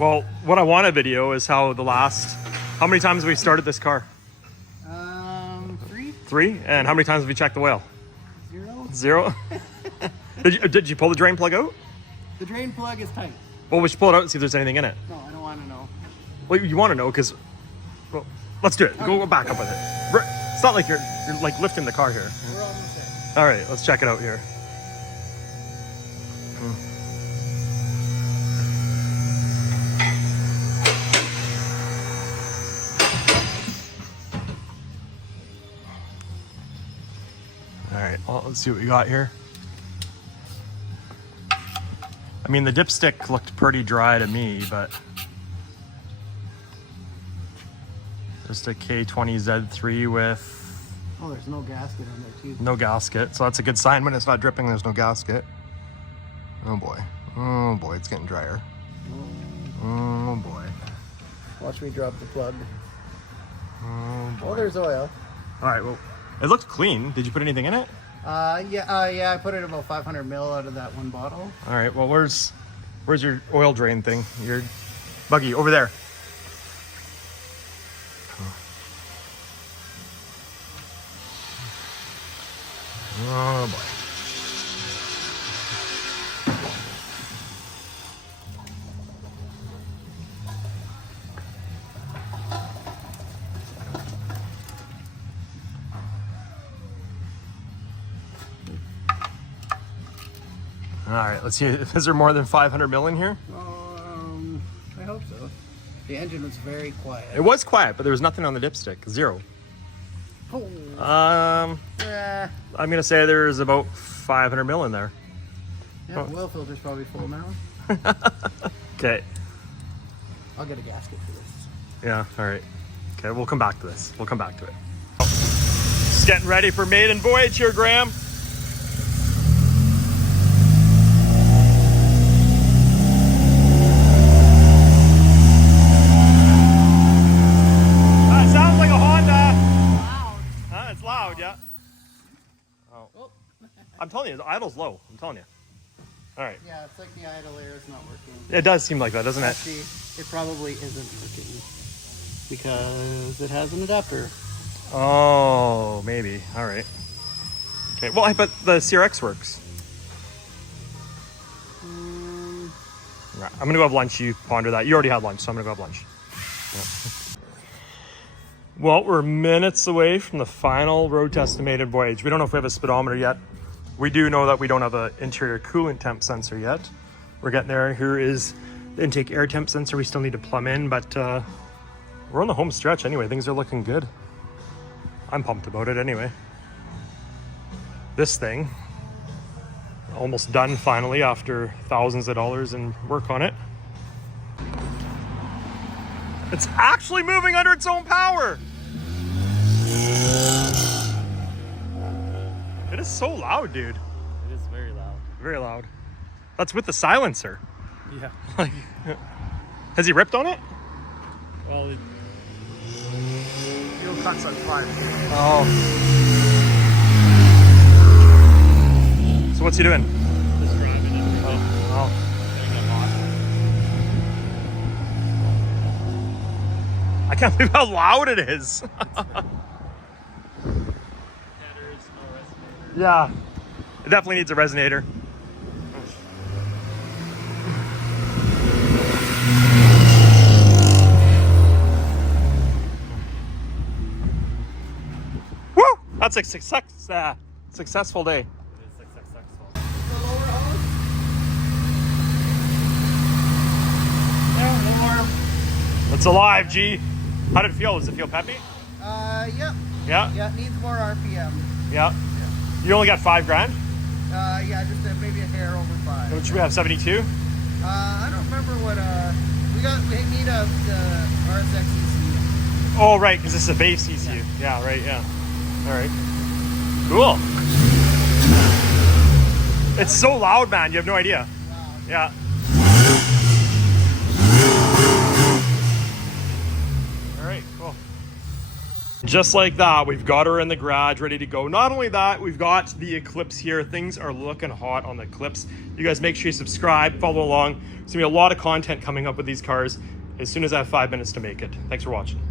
Well, what I want to video is how many times have we started this car? 3. 3? And how many times have we checked the oil? 0. 0? Did you pull the drain plug out? The drain plug is tight. Well, we should pull it out and see if there's anything in it. No, I don't want to know. Well, you want to know because, well, let's do it. Okay. Go back up with it. It's not like you're like lifting the car here. We're almost there. All right, let's check it out here. All right, well, let's see what we got here. I mean, the dipstick looked pretty dry to me, but just a K20 Z3 with Oh, there's no gasket on there too. no gasket, so that's a good sign. When it's not dripping, there's no gasket. Oh boy, it's getting drier. Oh boy. Watch me drop the plug. Oh boy. Oh, there's oil. All right, well, it looked clean. Did you put anything in it? Yeah, I put in about 500 mil out of that one bottle. All right, well, where's your oil drain thing? Your buggy over there. Oh boy. All right, let's see. Is there more than 500 mil in here? I hope so. The engine was very quiet. It was quiet, but there was nothing on the dipstick. 0. Oh. I'm gonna say there's about 500 mil in there. Yeah, the oil filter's probably full now. Okay. I'll get a gasket for this. Yeah, all right. Okay, we'll come back to this. We'll come back to it. Just getting ready for maiden voyage here, Graham. That sounds like a Honda. Loud. It's loud, yeah. Oh. I'm telling you, the idle's low. I'm telling you. All right. Yeah, it's like the idle air is not working. It does seem like that, doesn't it? Actually, it probably isn't working because it has an adapter. Oh, maybe. All right. Okay. Well, but the CRX works. Right. I'm gonna go have lunch. You ponder that. You already had lunch, so I'm gonna go have lunch. Yeah. Well, we're minutes away from the final road test maiden voyage. We don't know if we have a speedometer yet. We do know that we don't have an interior coolant temp sensor yet. We're getting there. Here is the intake air temp sensor we still need to plumb in, but we're on the home stretch anyway. Things are looking good. I'm pumped about it anyway. This thing, almost done finally after thousands of dollars in work on it. It's actually moving under its own power. It is so loud, dude. It is very loud. Very loud. That's with the silencer. Yeah. Like, has he ripped on it? Well, Fuel cuts at 5. Oh. So what's he doing? just driving it. Oh. I can't believe how loud it is. Yeah, it definitely needs a resonator. Woo! That's a successful day. It is successful. Yeah, a little more. It's alive, G. How did it feel? Does it feel peppy? Yep. Yeah? Yeah, it needs more RPM. Yeah. You only got $5 grand? Yeah, just maybe a hair over 5. What should we have, 72? I don't remember what, we need a RSX ECU. Oh, right, because this is a base ECU. Yeah, right, yeah. All right. Cool. It's so loud, man. You have no idea. Wow. Yeah. All right, cool. just like that, we've got her in the garage ready to go. Not only that, we've got the Eclipse here. Things are looking hot on the Eclipse. You guys make sure you subscribe, follow along. There's gonna be a lot of content coming up with these cars as soon as I have 5 minutes to make it. Thanks for watching.